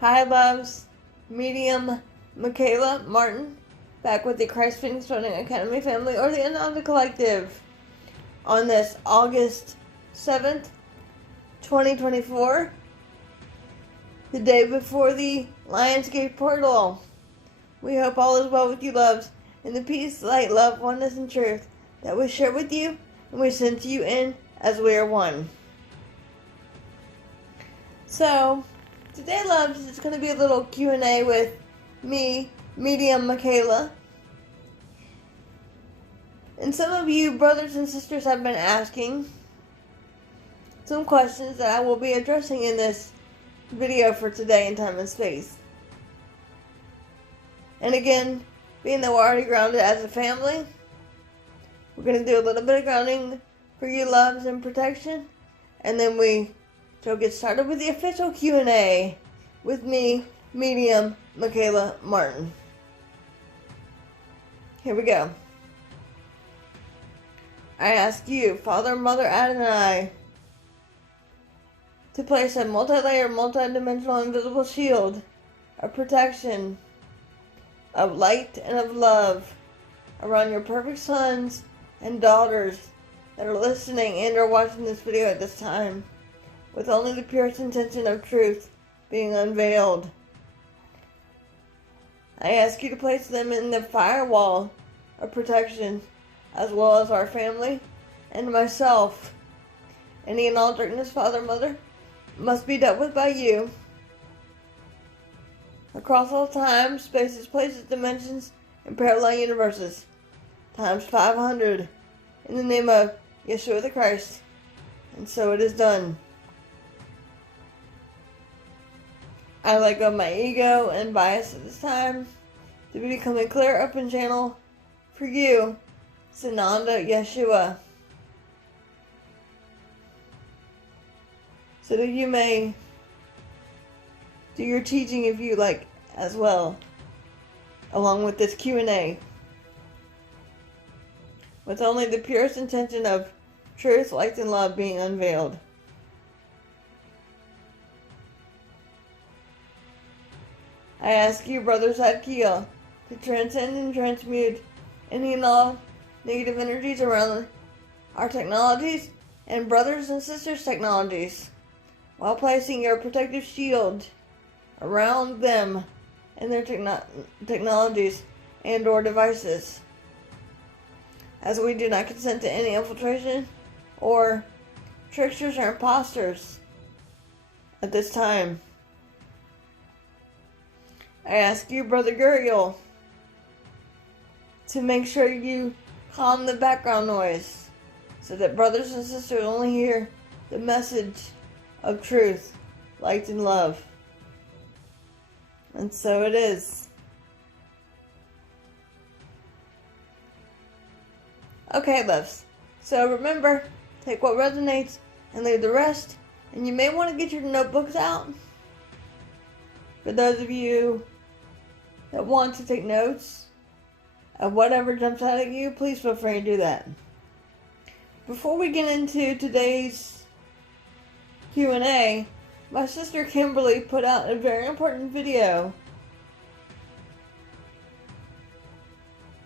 Hi, loves. Medium Mikala Martin, back with the Christ Phoenix Running Academy family, or the Ananda Collective, on this August 7th, 2024, the day before the Lionsgate portal. We hope all is well with you, loves, and the peace, light, love, oneness, and truth that we share with you and we send to you in as we are one. So, today, loves, it's going to be a little Q&A with me, Medium Mikala. And some of you brothers and sisters have been asking some questions that I will be addressing in this video for today in time and space. And again, being that we're already grounded as a family, we're going to do a little bit of grounding for you, loves, and protection. And then we shall get started with the official Q&A with me, Medium Mikala Martin. Here we go. I ask you, Father, Mother, Adonai, to place a multi-layer, multi-dimensional, invisible shield of protection, of light and of love around your perfect sons and daughters that are listening and or watching this video at this time, with only the purest intention of truth being unveiled. I ask you to place them in the firewall of protection, as well as our family and myself. Any and all darkness, Father, Mother, must be dealt with by you. Across all time, spaces, places, dimensions, and parallel universes, times 500, in the name of Yeshua the Christ. And so it is done. I let go of my ego and bias at this time to become a clear, open channel for you, Sananda Yeshua, so that you may do your teaching if you like as well, along with this Q&A, with only the purest intention of truth, light, and love being unveiled. I ask you, Brother Zadkiel, to transcend and transmute any and all negative energies around our technologies and brothers and sisters' technologies, while placing your protective shield around them and their technologies and or devices, as we do not consent to any infiltration or tricksters or imposters at this time. I ask you, Brother Guriel, to make sure you calm the background noise so that brothers and sisters only hear the message of truth, light, and love. And so it is. Okay, loves. So remember, take what resonates and leave the rest. And you may want to get your notebooks out. For those of you that want to take notes of whatever jumps out at you, please feel free to do that. Before we get into today's Q&A, my sister Kimberly put out a very important video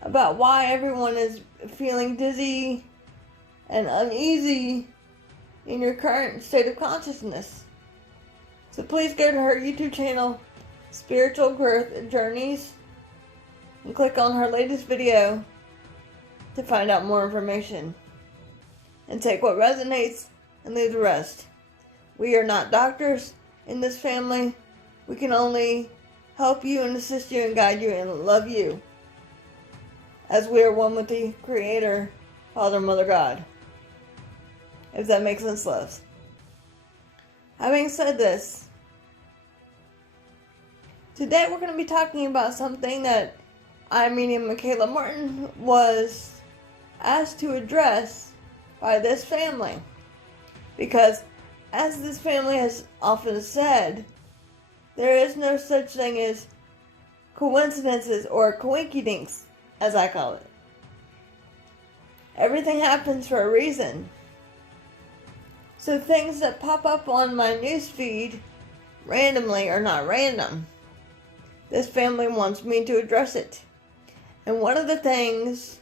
about why everyone is feeling dizzy and uneasy in your current state of consciousness. So please go to her YouTube channel, Spiritual Growth Journeys, and click on her latest video to find out more information. And take what resonates and leave the rest. We are not doctors in this family. We can only help you and assist you and guide you and love you, as we are one with the Creator, Father, Mother, God. If that makes sense, loves. Having said this, today we're going to be talking about something that I, Medium Mikala Martin, was asked to address by this family. Because, as this family has often said, there is no such thing as coincidences or coinkydinks, as I call it. Everything happens for a reason. So things that pop up on my newsfeed randomly or not random. This family wants me to address it. And one of the things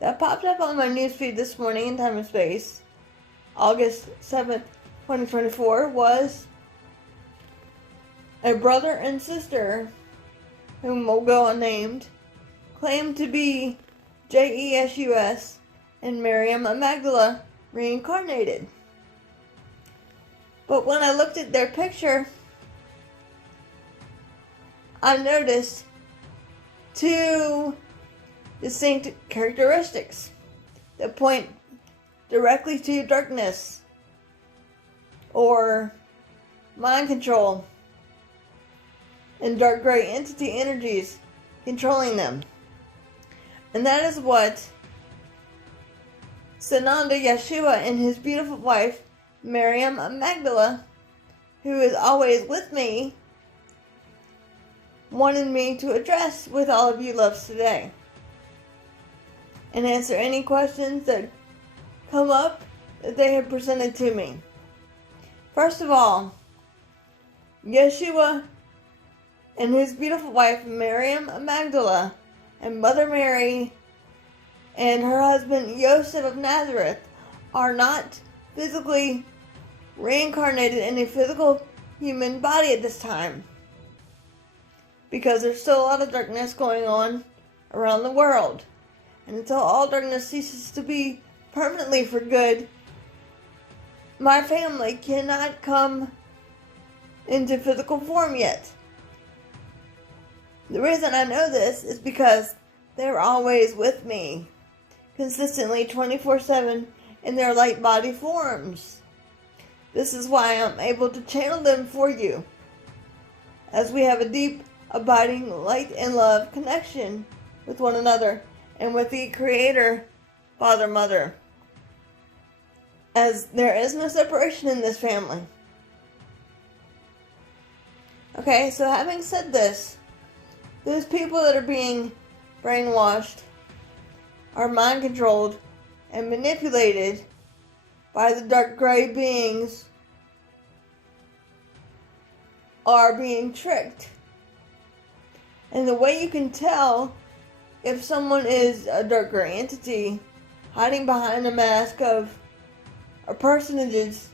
that popped up on my newsfeed this morning in Time and Space, August 7th, 2024, was a brother and sister, whom will go unnamed, claimed to be Yeshua and Miriam Magdala reincarnated. But when I looked at their picture, I noticed two distinct characteristics that point directly to darkness or mind control and dark gray entity energies controlling them. And that is what Sananda Yeshua and his beautiful wife, Miriam Magdala, who is always with me, wanted me to address with all of you loves today. And answer any questions that come up that they have presented to me. First of all, Yeshua and his beautiful wife, Miriam Magdala, and Mother Mary and her husband, Joseph of Nazareth, are not physically reincarnated in a physical human body at this time. Because there's still a lot of darkness going on around the world. And until all darkness ceases to be permanently for good, my family cannot come into physical form yet. The reason I know this is because they're always with me, consistently 24/7 in their light body forms. This is why I'm able to channel them for you, as we have a deep, abiding light and love connection with one another and with the Creator, Father, Mother, as there is no separation in this family. Okay, so having said this, those people that are being brainwashed, are mind controlled and manipulated by the dark gray beings, are being tricked. And the way you can tell if someone is a dark gray entity hiding behind a mask of personages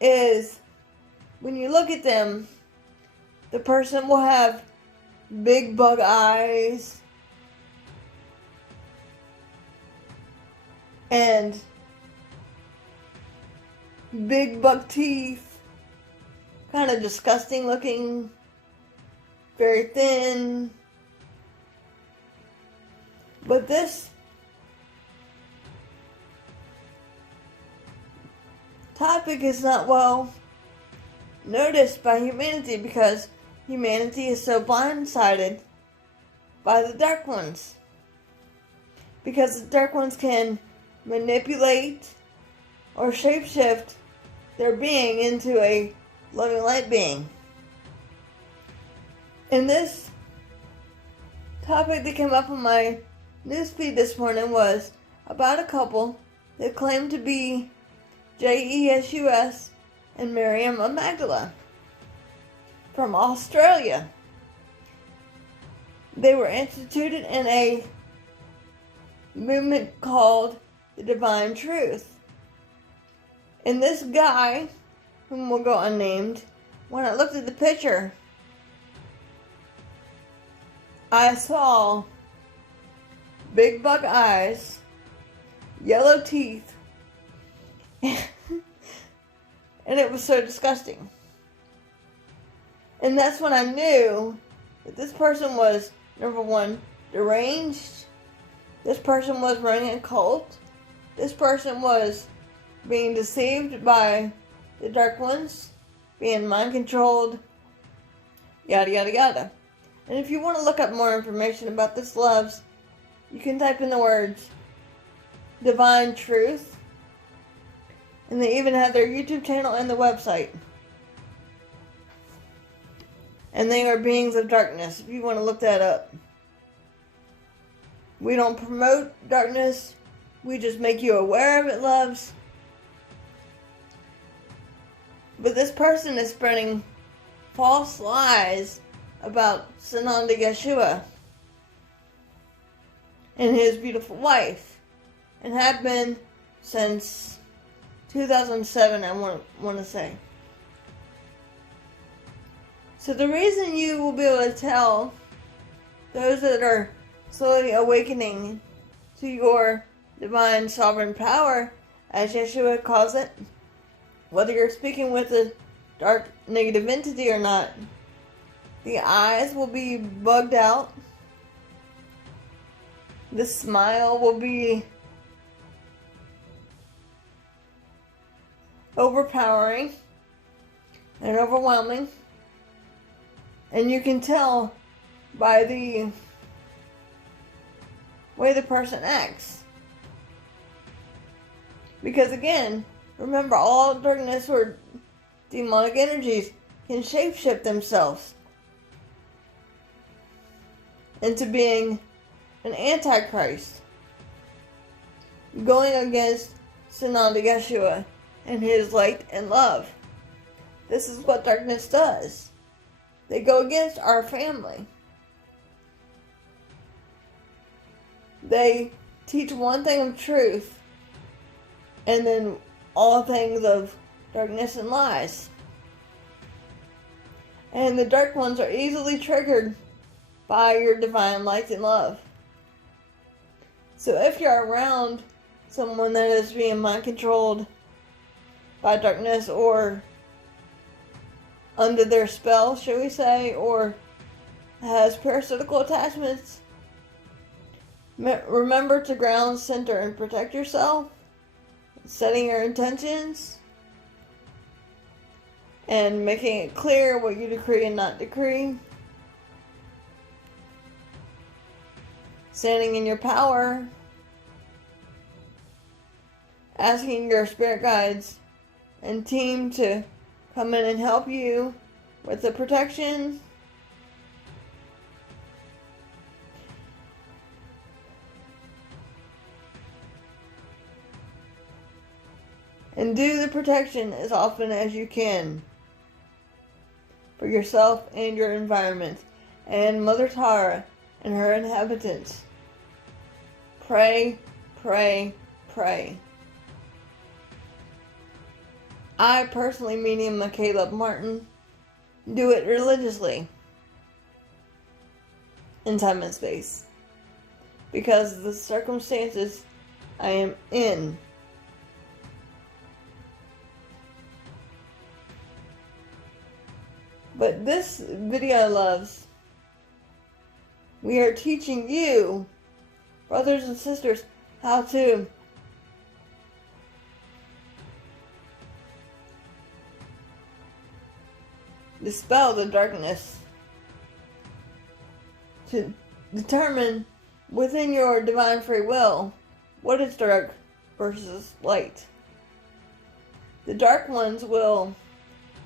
is when you look at them, the person will have big bug eyes and big buck teeth, kind of disgusting looking, very thin. But this topic is not well noticed by humanity because humanity is so blindsided by the Dark Ones. Because the Dark Ones can manipulate or shapeshift their being into a loving light being. And this topic that came up on my newsfeed this morning was about a couple that claimed to be Yeshua and Miriam Magdala from Australia. They were instituted in a movement called the Divine Truth. And this guy, whom will go unnamed, when I looked at the picture, I saw big buck eyes, yellow teeth, and it was so disgusting. And that's when I knew that this person was, number one, deranged. This person was running a cult. This person was being deceived by the Dark Ones, being mind controlled, yada yada yada. And if you want to look up more information about this, loves, you can type in the words Divine Truth. And they even have their YouTube channel and the website. And they are beings of darkness, if you want to look that up. We don't promote darkness. We just make you aware of it, loves. But this person is spreading false lies about Sananda Yeshua and his beautiful wife, and have been since 2007, I want to say. So the reason you will be able to tell those that are slowly awakening to your divine sovereign power, as Yeshua calls it, whether you're speaking with a dark negative entity or not, the eyes will be bugged out, the smile will be overpowering and overwhelming, and you can tell by the way the person acts. Because again, remember, all darkness or demonic energies can shapeshift themselves into being an antichrist, going against Sananda Yeshua and his light and love. This is what darkness does. They go against our family. They teach one thing of truth, and then all things of darkness and lies. And the dark ones are easily triggered by your divine light and love. So if you're around someone that is being mind controlled by darkness, or under their spell, shall we say, or has parasitical attachments, remember to ground, center, and protect yourself, setting your intentions, and making it clear what you decree and not decree, standing in your power, asking your spirit guides and team to come in and help you with the protection. And do the protection as often as you can for yourself and your environment and Mother Tara and her inhabitants. Pray, pray, pray. I personally, meaning Mikala Martin, do it religiously in time and space because of the circumstances I am in. But this video, loves, we are teaching you, brothers and sisters, how to dispel the darkness, to determine within your divine free will what is dark versus light. The dark ones will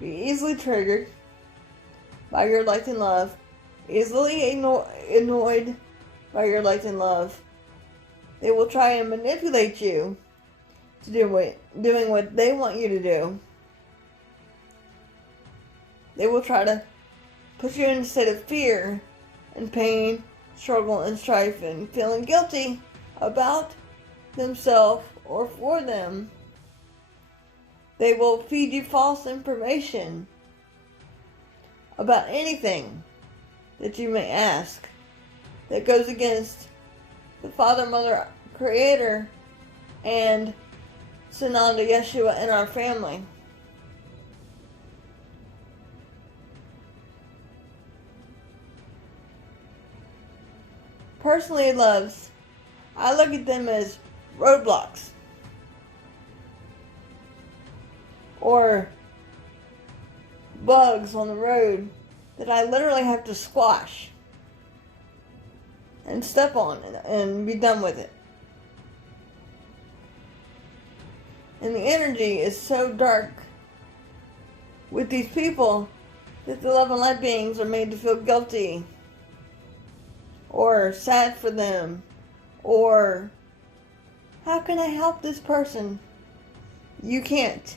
be easily triggered by your light and love, easily annoyed by your light and love. They will try and manipulate you to doing what they want you to do. They will try to put you in a state of fear and pain, struggle and strife, and feeling guilty about themselves or for them. They will feed you false information about anything that you may ask that goes against the Father, Mother, Creator, and Sananda Yeshua and our family. Personally, loves, I look at them as roadblocks or bugs on the road that I literally have to squash and step on and be done with it. And the energy is so dark with these people that the love and light beings are made to feel guilty or sad for them, or how can I help this person? You can't.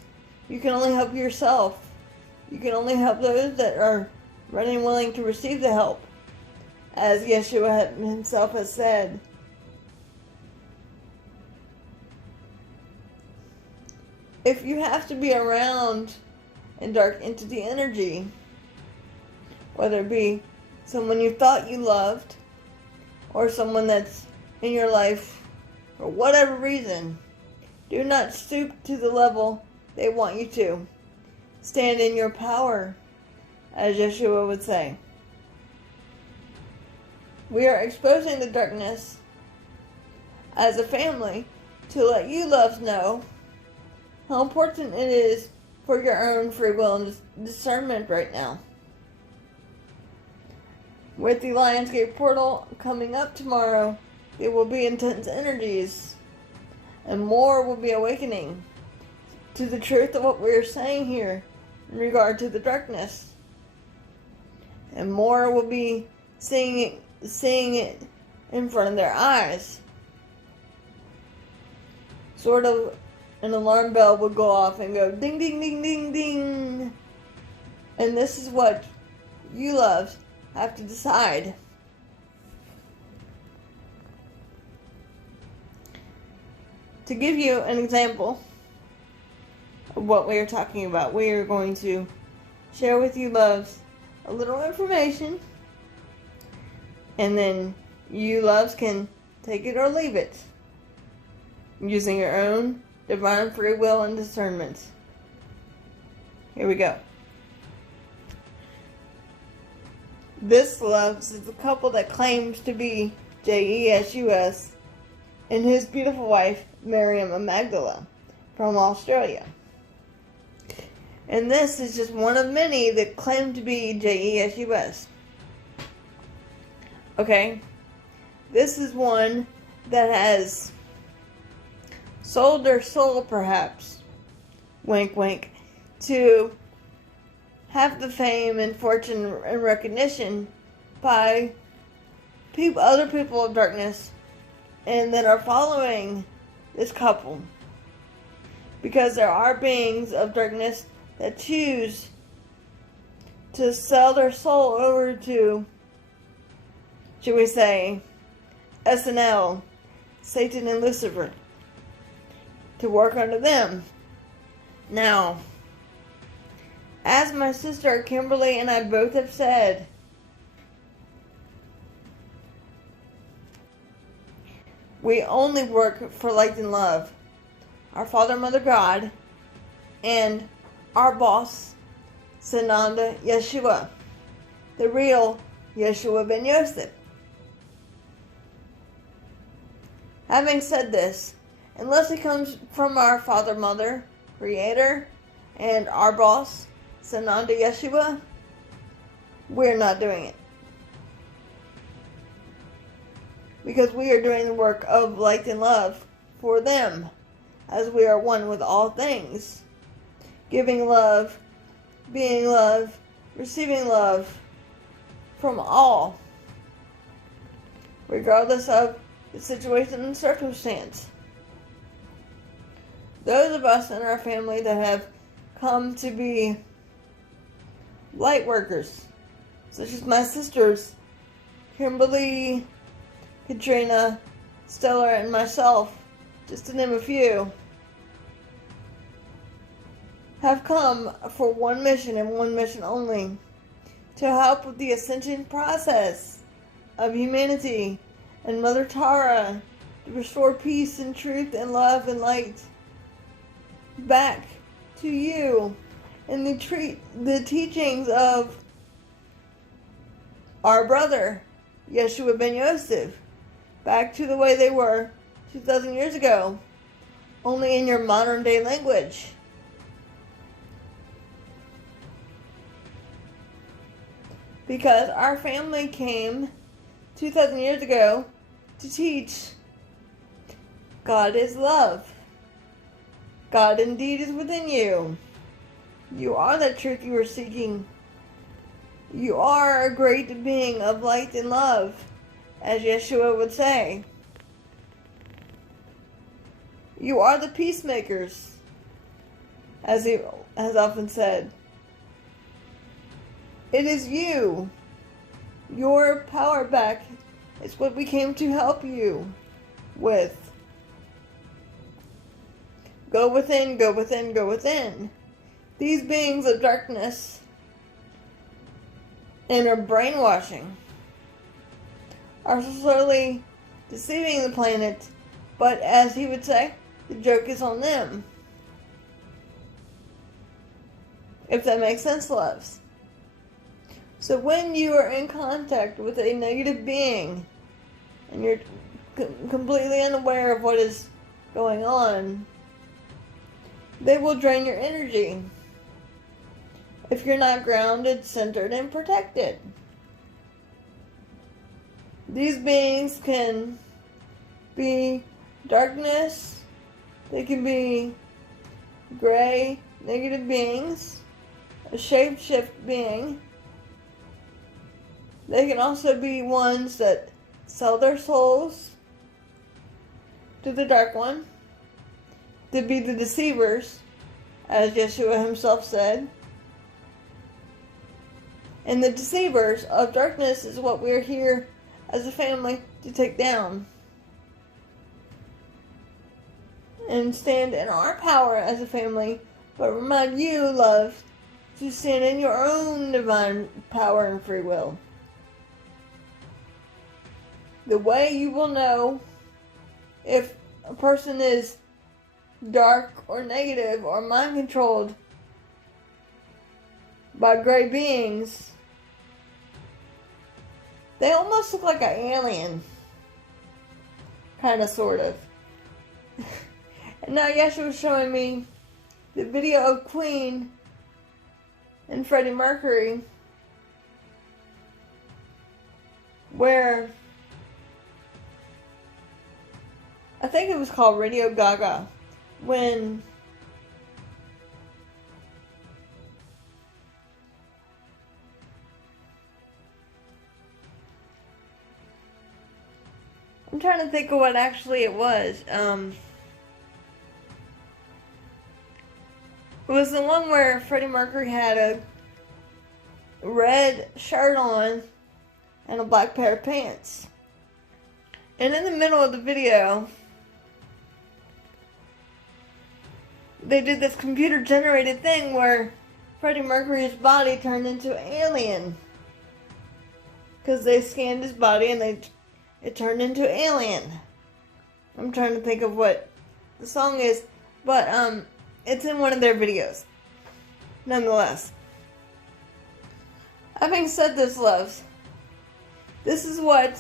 You can only help yourself. You can only help those that are ready and willing to receive the help, as Yeshua himself has said. If you have to be around a dark entity energy, whether it be someone you thought you loved, or someone that's in your life for whatever reason, do not stoop to the level they want you to. Stand in your power, as Yeshua would say. We are exposing the darkness as a family to let you loves know how important it is for your own free will and discernment right now. With the Lionsgate portal coming up tomorrow, there will be intense energies, and more will be awakening to the truth of what we're saying here in regard to the darkness. And more will be seeing it in front of their eyes. Sort of an alarm bell will go off and go ding, ding, ding, ding, ding. And this is what you loves have to decide. To give you an example of what we are talking about, we are going to share with you loves a little information, and then you loves can take it or leave it using your own divine free will and discernment. Here we go. This loves is the couple that claims to be Jesua and his beautiful wife Miriam Magdala from Australia. And this is just one of many that claim to be Jesua. Okay? This is one that has sold their soul, perhaps, wink wink, to have the fame and fortune and recognition by other people of darkness, and that are following this couple. Because there are beings of darkness that choose to sell their soul over to, should we say, SNL, Satan and Lucifer, to work under them. Now, as my sister Kimberly and I both have said, we only work for light and love. Our Father, Mother, God, and our boss, Sananda Yeshua, the real Yeshua ben Yosef. Having said this, unless it comes from our Father, Mother, Creator, and our boss, Sananda Yeshua, we're not doing it. Because we are doing the work of light and love for them, as we are one with all things. Giving love, being love, receiving love from all, regardless of the situation and circumstance. Those of us in our family that have come to be light workers, such as my sisters, Kimberly, Katrina, Stella, and myself, just to name a few, have come for one mission and one mission only: to help with the ascension process of humanity and Mother Tara, to restore peace and truth and love and light back to you, and the teachings of our brother Yeshua ben Yosef back to the way they were 2,000 years ago, only in your modern day language. Because our family came 2,000 years ago to teach God is love. God indeed is within you. You are the truth you are seeking. You are a great being of light and love, as Yeshua would say. You are the peacemakers, as he has often said, it is you. Your power back is what we came to help you with. Go within, go within, go within. These beings of darkness and are brainwashing are slowly deceiving the planet, but as he would say, the joke is on them. If that makes sense, loves. So when you are in contact with a negative being and you're completely unaware of what is going on, they will drain your energy if you're not grounded, centered, and protected. These beings can be darkness, they can be gray, negative beings, a shapeshift being. They can also be ones that sell their souls to the Dark One, to be the deceivers, as Yeshua himself said. And the deceivers of darkness is what we're here as a family to take down. And stand in our power as a family, but remind you, love, to stand in your own divine power and free will. The way you will know if a person is dark or negative or mind controlled by gray beings, they almost look like an alien. Kind of, sort of. And now Yeshua was showing me the video of Queen and Freddie Mercury, where I think it was called Radio Gaga, when I'm trying to think of what actually it was. It was the one where Freddie Mercury had a red shirt on and a black pair of pants. And in the middle of the video, they did this computer-generated thing where Freddie Mercury's body turned into an alien. Because they scanned his body and it turned into an alien. I'm trying to think of what the song is, but it's in one of their videos. Nonetheless. Having said this, loves, this is what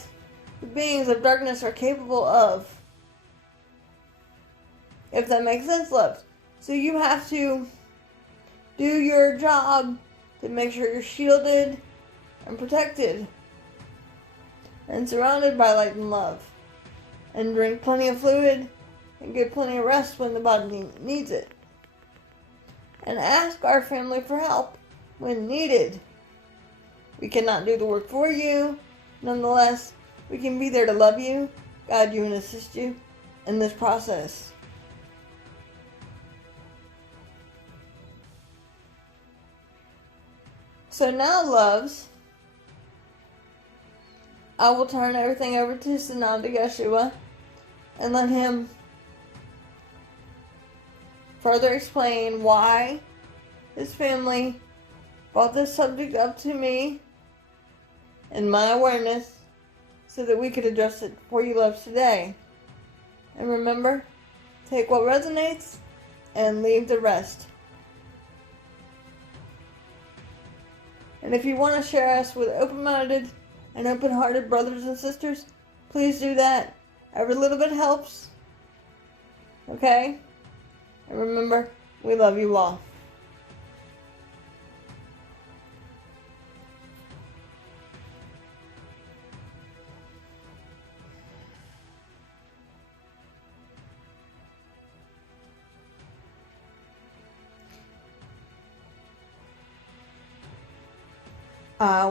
the beings of darkness are capable of. If that makes sense, loves. So you have to do your job to make sure you're shielded and protected and surrounded by light and love. And drink plenty of fluid and get plenty of rest when the body needs it. And ask our family for help when needed. We cannot do the work for you. Nonetheless, we can be there to love you, guide you, and assist you in this process. So now, loves, I will turn everything over to Sananda Yeshua and let him further explain why his family brought this subject up to me and my awareness so that we could address it for you, loves, today. And remember, take what resonates and leave the rest. And if you want to share us with open-minded and open-hearted brothers and sisters, please do that. Every little bit helps. Okay? And remember, we love you all.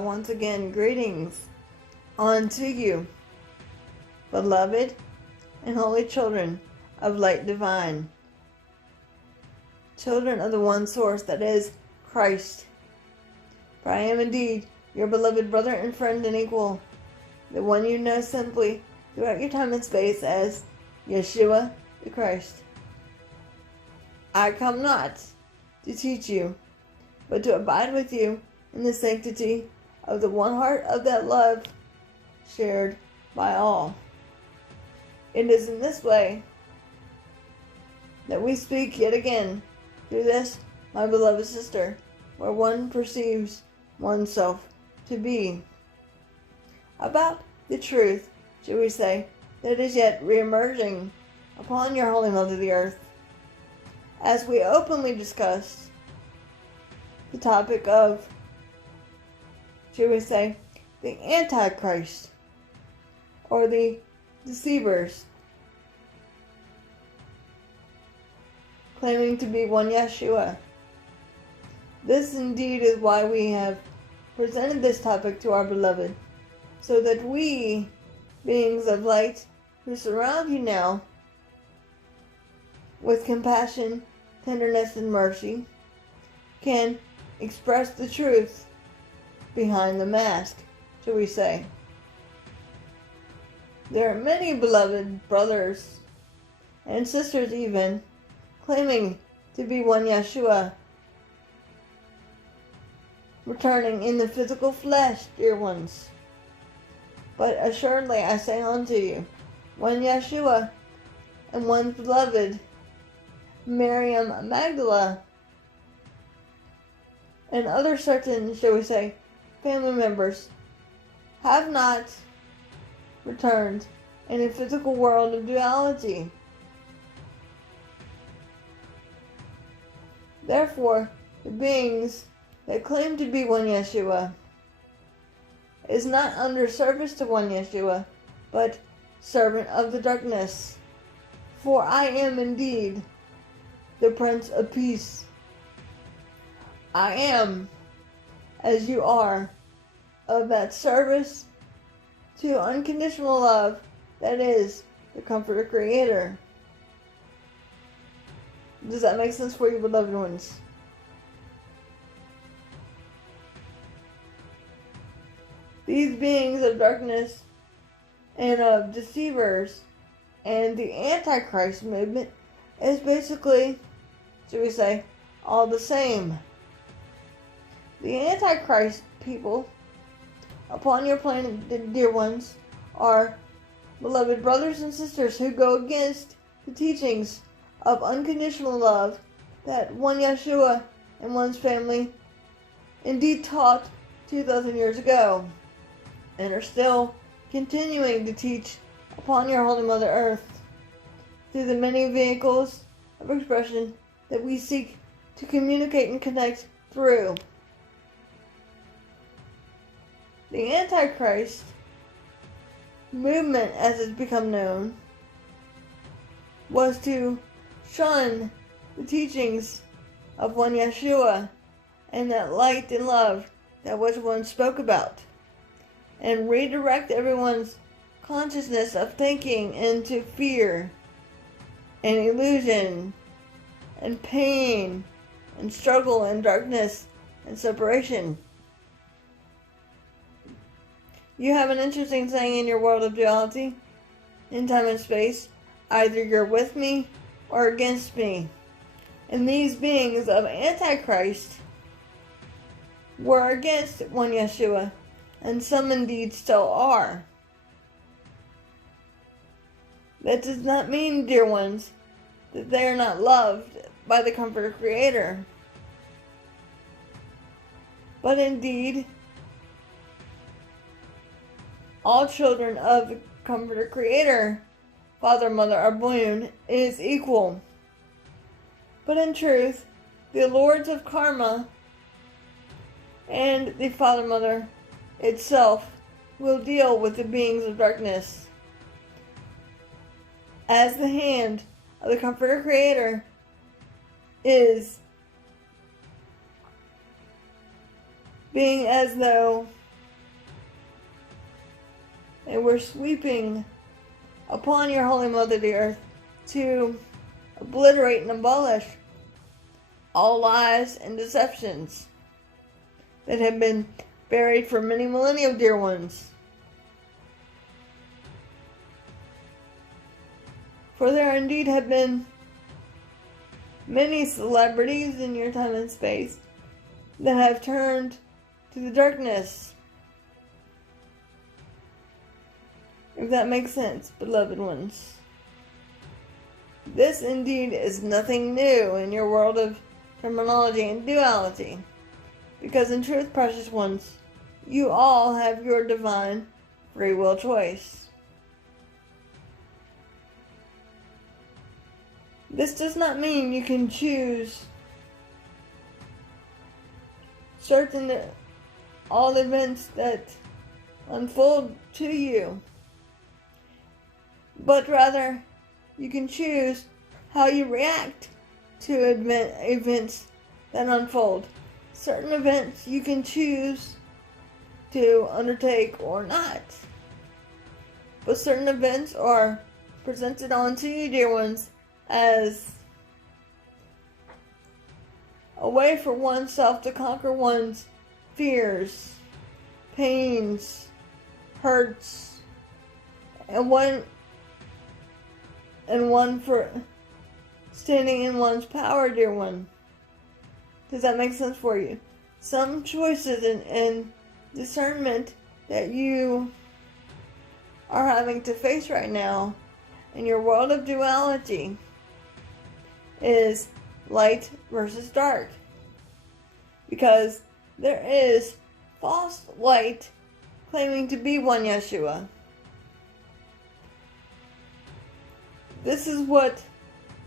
Once again, greetings unto you, beloved and holy children of light divine. children of the one source, that is, Christ. For I am indeed your beloved brother and friend and equal, the one you know simply throughout your time and space as Yeshua the Christ. I come not to teach you, but to abide with you in the sanctity of the one heart of that love shared by all. It is in this way that we speak yet again through this, my beloved sister, where one perceives oneself to be. About the truth, should we say, that is yet re-emerging upon your Holy Mother the Earth, as we openly discussed the topic of, should we say, the Antichrist, or the deceivers, claiming to be one Yeshua. This indeed is why we have presented this topic to our beloved, so that we, beings of light, who surround you now with compassion, tenderness, and mercy, can express the truth behind the mask, shall we say. There are many beloved brothers and sisters even claiming to be one Yeshua, returning in the physical flesh, dear ones. But assuredly I say unto you, one Yeshua and one's beloved Miriam Magdala and other certain, shall we say, family members have not returned in a physical world of duality. Therefore, the beings that claim to be one Yeshua is not under service to one Yeshua, but servant of the darkness. For I am indeed the Prince of Peace. I am, as you are, of that service to unconditional love that is the Comforter Creator. Does that make sense for you, beloved ones? These beings of darkness and of deceivers and the Antichrist movement is basically, should we say, all the same. The Antichrist people upon your planet, dear ones, are beloved brothers and sisters who go against the teachings of unconditional love that one Yeshua and one's family indeed taught 2,000 years ago, and are still continuing to teach upon your Holy Mother Earth through the many vehicles of expression that we seek to communicate and connect through. The Antichrist movement, as it's become known, was to shun the teachings of one Yeshua and that light and love that was once spoke about, and redirect everyone's consciousness of thinking into fear and illusion and pain and struggle and darkness and separation. You have an interesting saying in your world of duality, in time and space: either you're with me or against me. And these beings of Antichrist were against one Yeshua, and some indeed still are. That does not mean, dear ones, that they are not loved by the Comforter Creator. But indeed, all children of the Comforter Creator, Father, Mother, Arbun, is equal. But in truth, the Lords of Karma and the Father, Mother itself will deal with the beings of darkness, as the hand of the Comforter Creator is being as though they were sweeping upon your Holy Mother the Earth to obliterate and abolish all lies and deceptions that have been buried for many millennia, dear ones. For there indeed have been many celebrities in your time and space that have turned to the darkness. If that makes sense, beloved ones. This indeed is nothing new in your world of terminology and duality. Because in truth, precious ones, you all have your divine free will choice. This does not mean you can choose all events that unfold to you, but rather you can choose how you react to events that unfold. Certain events you can choose to undertake or not, but certain events are presented onto you, dear ones, as a way for oneself to conquer one's fears, pains, hurts, and one for standing in one's power, dear one. Does that make sense for you? Some choices and discernment that you are having to face right now in your world of duality is light versus dark. Because there is false light claiming to be one Yeshua. This is what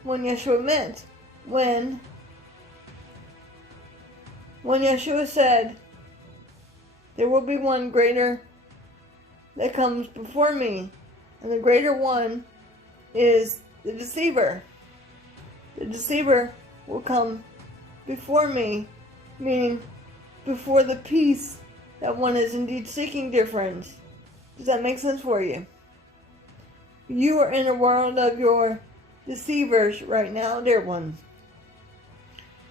one Yeshua meant when Yeshua said, there will be one greater that comes before me, and the greater one is the deceiver. The deceiver will come before me, meaning before the peace that one is indeed seeking, dear friends. Does that make sense for you? You are in a world of your deceivers right now, dear ones.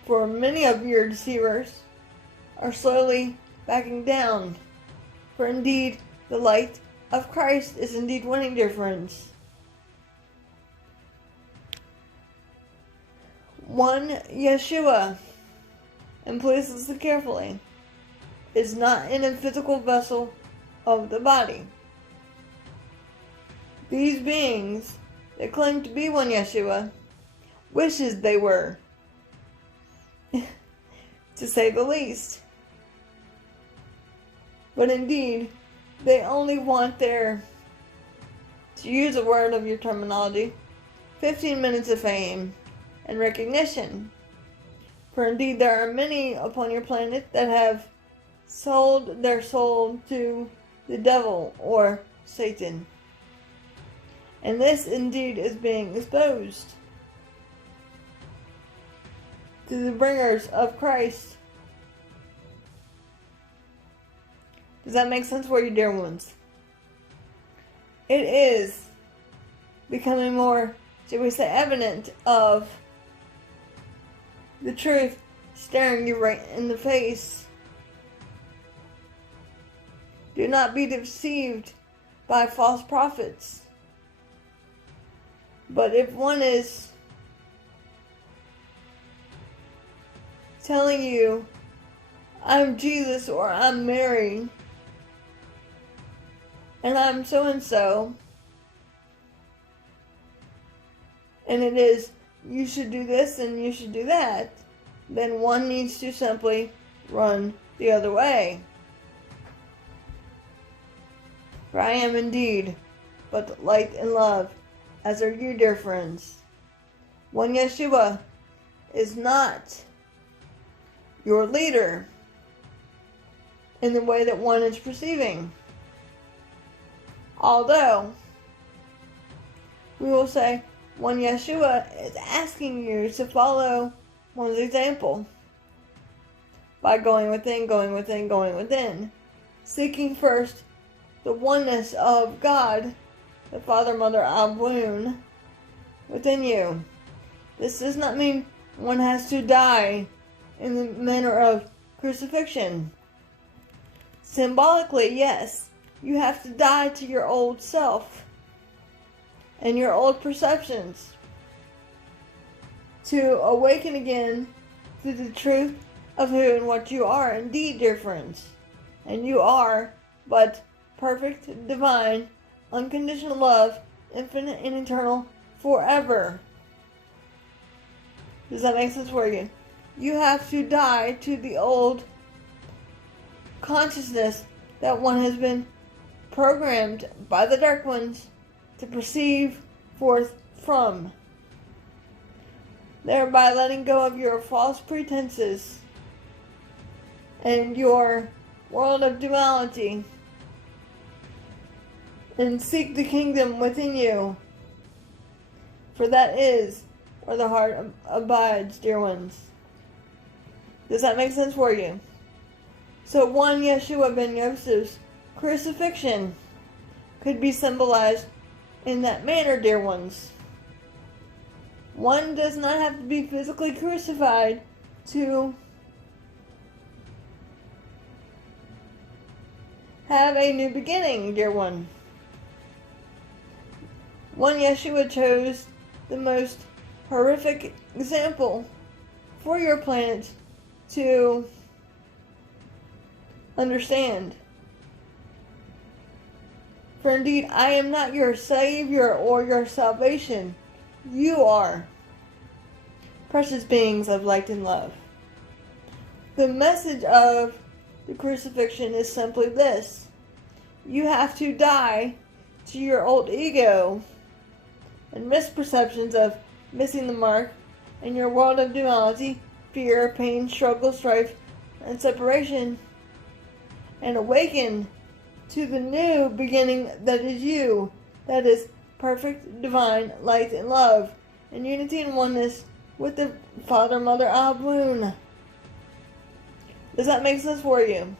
For many of your deceivers are slowly backing down. For indeed, the light of Christ is indeed winning, dear friends. One Yeshua, and please listen carefully, is not in a physical vessel of the body. These beings that claim to be one Yeshua wishes they were, to say the least. But indeed, they only want their, to use a word of your terminology, 15 minutes of fame and recognition. For indeed, there are many upon your planet that have sold their soul to the devil or Satan. And this indeed is being exposed to the bringers of Christ. Does that make sense for you, dear ones? It is becoming more, shall we say, evident of the truth staring you right in the face. Do not be deceived by false prophets. But if one is telling you, I'm Jesus or I'm Mary, and I'm so and so, and it is, you should do this and you should do that, then one needs to simply run the other way. For I am indeed but light and love, as are you, dear friends. One Yeshua is not your leader in the way that one is perceiving. Although, we will say, one Yeshua is asking you to follow one's example by going within, seeking first the oneness of God, the Father, Mother, Abun, within you. This does not mean one has to die in the manner of crucifixion. Symbolically, yes, you have to die to your old self and your old perceptions to awaken again to the truth of who and what you are indeed, dear friends. And you are but perfect, divine, unconditional love, infinite and eternal, forever. Does that make sense for you? You have to die to the old consciousness that one has been programmed by the dark ones to perceive forth from, thereby letting go of your false pretenses and your world of duality, and seek the kingdom within you, for that is where the heart abides, dear ones. Does that make sense for you? So one Yeshua ben Yosef's crucifixion could be symbolized in that manner, dear ones. One does not have to be physically crucified to have a new beginning, dear one. One Yeshua chose the most horrific example for your planet to understand. For indeed, I am not your Savior or your salvation. You are, precious beings of light and love. The message of the crucifixion is simply this: you have to die to your old ego and misperceptions of missing the mark in your world of duality, fear, pain, struggle, strife, and separation, and awaken to the new beginning that is you, that is perfect, divine, light, and love, in unity and oneness with the Father, Mother, Abun. Does that make sense for you?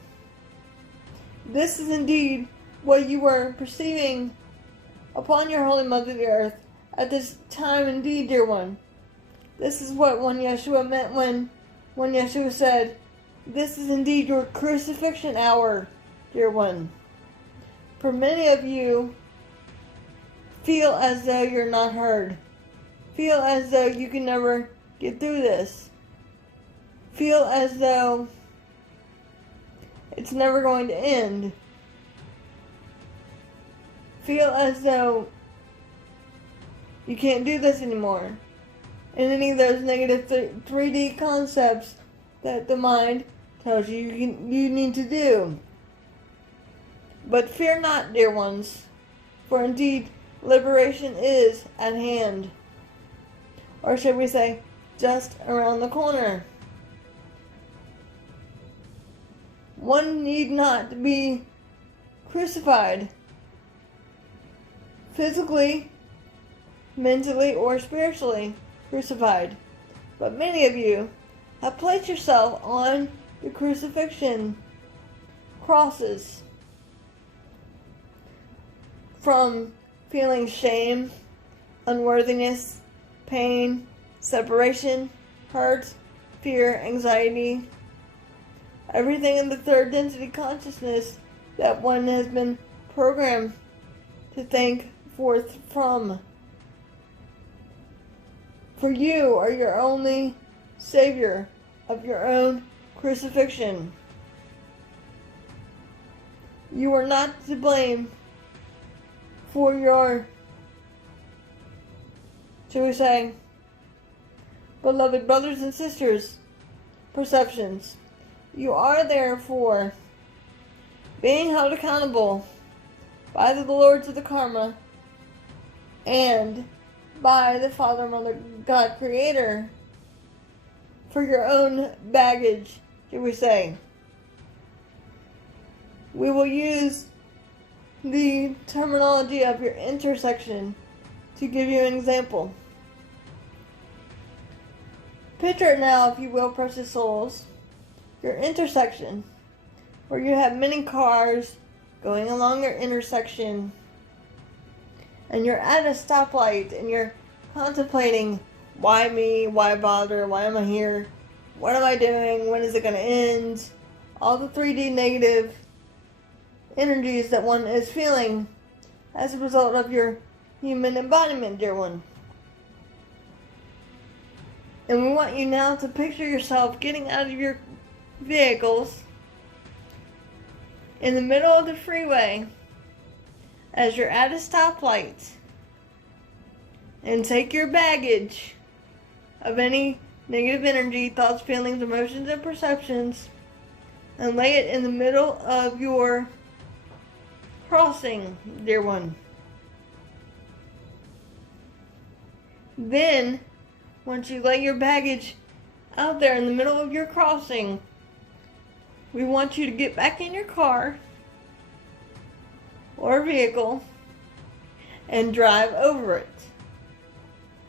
This is indeed what you were perceiving upon your Holy Mother the Earth at this time indeed, dear one. This is what one Yeshua meant when Yeshua said, this is indeed your crucifixion hour, dear one. For many of you, feel as though you're not heard. Feel as though you can never get through this. Feel as though it's never going to end. Feel as though you can't do this anymore. And any of those negative 3D concepts that the mind tells you you need to do. But fear not, dear ones, for indeed liberation is at hand. Or should we say, just around the corner. One need not be crucified, physically, mentally, or spiritually crucified. But many of you have placed yourself on the crucifixion crosses from feeling shame, unworthiness, pain, separation, hurt, fear, anxiety, everything in the third density consciousness that one has been programmed to think forth from. For you are your only savior of your own crucifixion. You are not to blame for your, shall we say, beloved brothers and sisters' perceptions. You are therefore being held accountable by the Lords of the Karma and by the Father, Mother, God, Creator for your own baggage, shall we say. We will use the terminology of your intersection to give you an example. Picture it now, if you will, precious souls, your intersection, where you have many cars going along your intersection, and you're at a stoplight and you're contemplating Why me? Why bother? Why am I here? What am I doing? When is it going to end? All the 3D negative energies that one is feeling as a result of your human embodiment, dear one. And we want you now to picture yourself getting out of your vehicles in the middle of the freeway as you're at a stoplight, and take your baggage of any negative energy, thoughts, feelings, emotions, and perceptions, and lay it in the middle of your crossing, dear one. Then, once you lay your baggage out there in the middle of your crossing, we want you to get back in your car or vehicle and drive over it.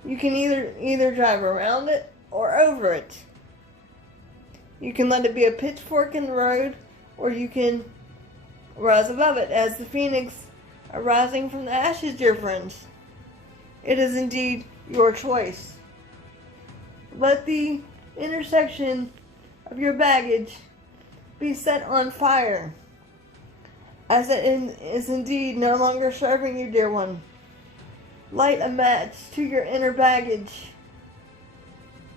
You can either drive around it or over it. You can let it be a pitchfork in the road, or you can rise above it as the phoenix arising from the ashes, dear friends. It is indeed your choice. Let the intersection of your baggage be set on fire, as it is indeed no longer serving you, dear one. Light a match to your inner baggage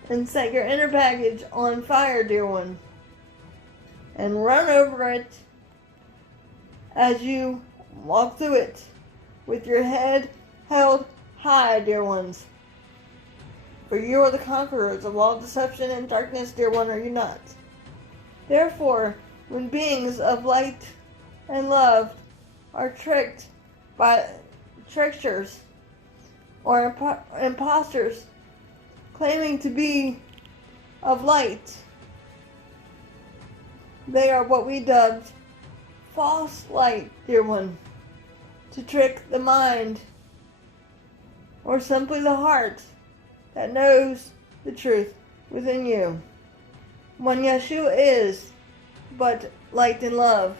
and set your inner baggage on fire, dear one, and run over it as you walk through it with your head held high, dear ones. For you are the conquerors of all deception and darkness, dear one, are you not? Therefore, when beings of light and love are tricked by tricksters or imposters claiming to be of light, they are what we dubbed false light, dear one, to trick the mind or simply the heart that knows the truth within you. When Yeshua is but light and love,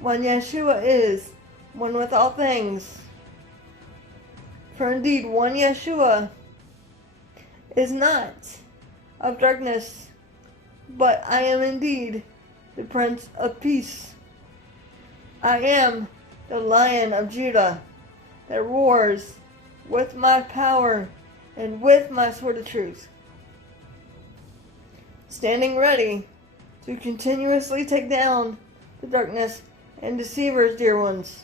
when Yeshua is one with all things. For indeed, one Yeshua is not of darkness, but I am indeed the Prince of Peace. I am the Lion of Judah that roars with my power and with my sword of truth, standing ready to continuously take down the darkness and deceivers, dear ones.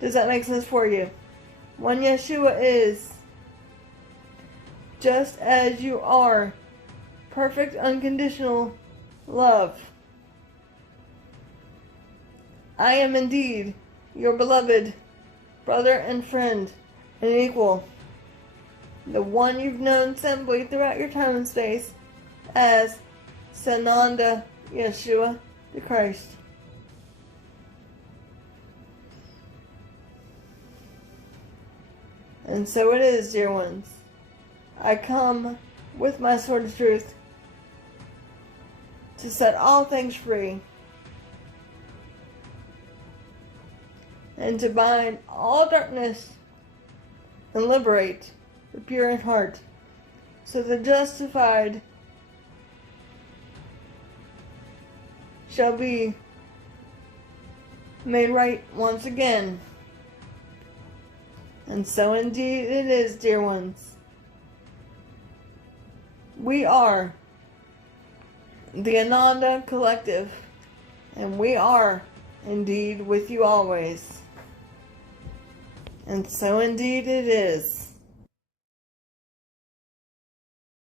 Does that make sense for you? When Yeshua is, just as you are, perfect unconditional love. I am indeed your beloved brother and friend and equal, the one you've known simply throughout your time and space as Sananda Yeshua the Christ. And so it is, dear ones. I come with my sword of truth to set all things free and to bind all darkness and liberate the pure in heart, so the justified shall be made right once again. And so indeed it is, dear ones. We are the Ananda Collective, and we are indeed with you always. And so indeed it is.